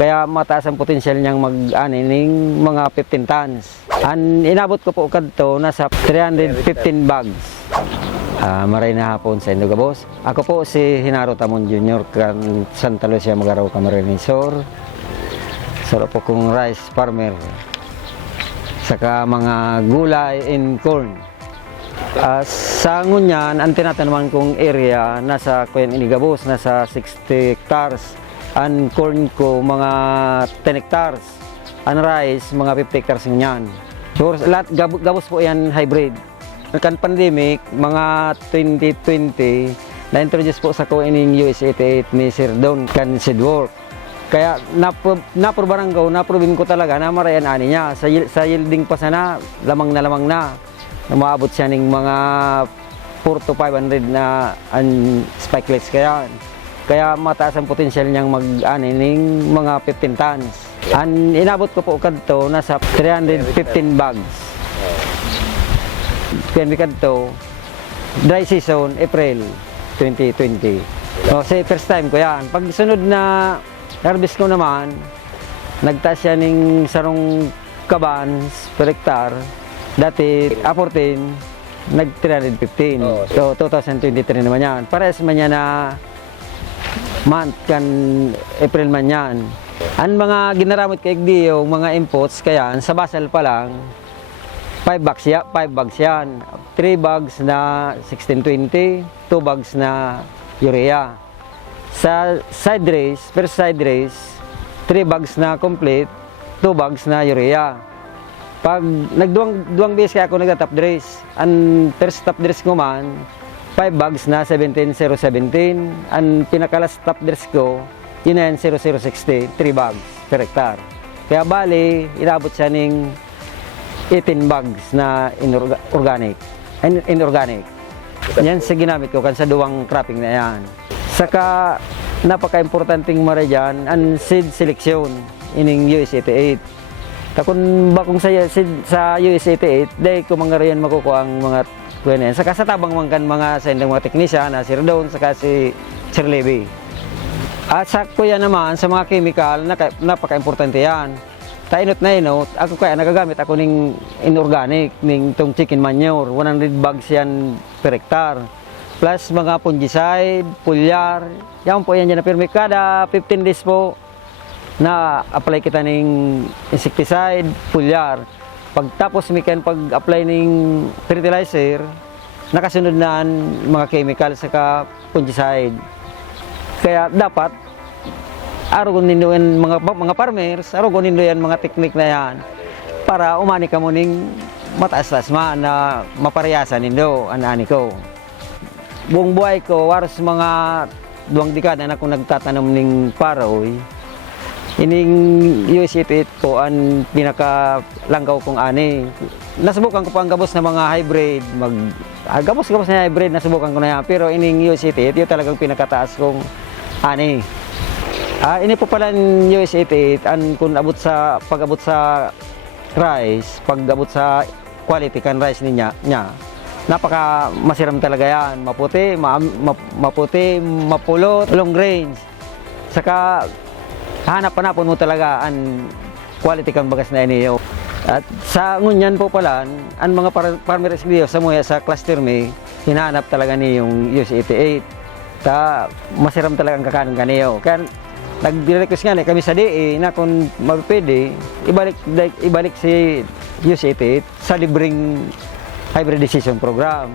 Kaya mataas ang potensyal niyang mag-ani ning mga 15 tons. Ang inabot ko po kadto nasa 315 bags. Maray na hapon sa Indogabos. Ako po si Hinaro Tamon Jr. kan Santa Lucia Magaraw Camarinesor. Sarap po kong rice farmer. Saka mga gulay and corn. Sa ngunyan, ang tinatanaman kong area nasa Kuyan Inigabos, nasa 60 hectares. Ang corn ko, mga 10 hectares. Ang rice, mga 50 hectares ngunyan. So, lahat gabos po yan hybrid. Kan pandemic, mga 2020, na-introduce po sa Kuyan US 88 ni Sir Don kan seedwork. Kaya naprobaranggaw, naprobin ko talaga na marayan ani niya. Sa yielding pa sana, lamang na. Umaabot siya ng mga 4 to 500 na spikelets kaya mataas ang potensyal niyang mag-ani ng mga 15 tons. Ang inabot ko po kadto nasa 315 bags. Kaya kadto dry season April 2020. So say first time ko yan. Pag sunod na harvest ko naman, nagtaas siya ng sarong kabans per hectare. Dati, 14, nag-315. So, 2023 naman yan. Parehas man yan na month kan April man yan. Ang mga ginaramot kay yung mga imports, kaya sa basal pa lang, 5 bags yan. 3 bags na 1620, 2 bags na urea. Sa side race, first side race, 3 bags na complete, 2 bags na urea. Pag nagduwang base kaya ako nagta-top dress, ang first top dress ko man, 5 bags na 17,017. Ang pinakalas top dress ko, yun na yan 0060, 3 bags per hectare. Kaya bali, inabot siya ng 18 bags na inorganic. Yan sa ginamit ko kan sa duwang cropping na yan. Saka, napaka-importanting mara dyan, ang seed selection ining US 88. Kung bakong sa US 88, dahil kung mga riyan makukuha ang mga kuya yan. Saka sa tabang mangkan mga sa mga teknisyan, na Sir Don, saka si Sir Levy. At sa kuya naman, sa mga chemical, napaka-importante yan. Tainot na inot, ako kaya nagagamit ako ng inorganic, ng tong chicken manure, 100 bags yan per hectare. Plus mga fungicide, foliar, yan po yan dyan na pirmi. Kada 15 days po, na apply kita ng insecticide, foliar. Pagtapos pag-apply ng fertilizer, nakasunod na mga chemical saka fungicide. Kaya dapat arugon nindo yan mga farmers, arugon nindo yan mga teknik na yan para umani ka mo ning mataas-taas na maparehasan nindo ani ko. Buong buhay ko, waros mga 2 dekada na akong nagtatanom ng paroy. Ining US 88 ko ang pinakalanggaw kong ani. Nasubukan ko pa ang gabos na mga hybrid, gabos na hybrid, nasubukan ko na yan. Pero ining US 88, yun talagang pinakataas kong ani. Ini po pala ng US 88, kung pag-abot sa rice, pag-abot sa quality kan rice niya, napaka masiram talaga yan. Maputi, mapulot, long range. Saka hanap-hanapon mo talaga ang quality kang bagas na iniyo. At sa ngunyan po pala, ang mga farmers niyo sa cluster me, hinahanap talaga niyo yung US 88. Masiram talaga ang kakanin kaniyo. Kaya nag-request nga kami sa DE na kung mapipwede, ibalik si US 88 sa libreng hybridization program.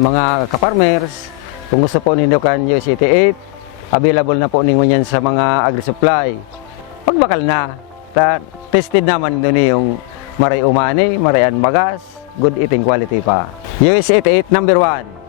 Mga ka-farmers, kung gusto po ninyo kan US 88, available na po ninyo yan sa mga agri-supply. Pagbakal na, tested naman doon yung maray umani, marayan bagas, good eating quality pa. US 88 #1.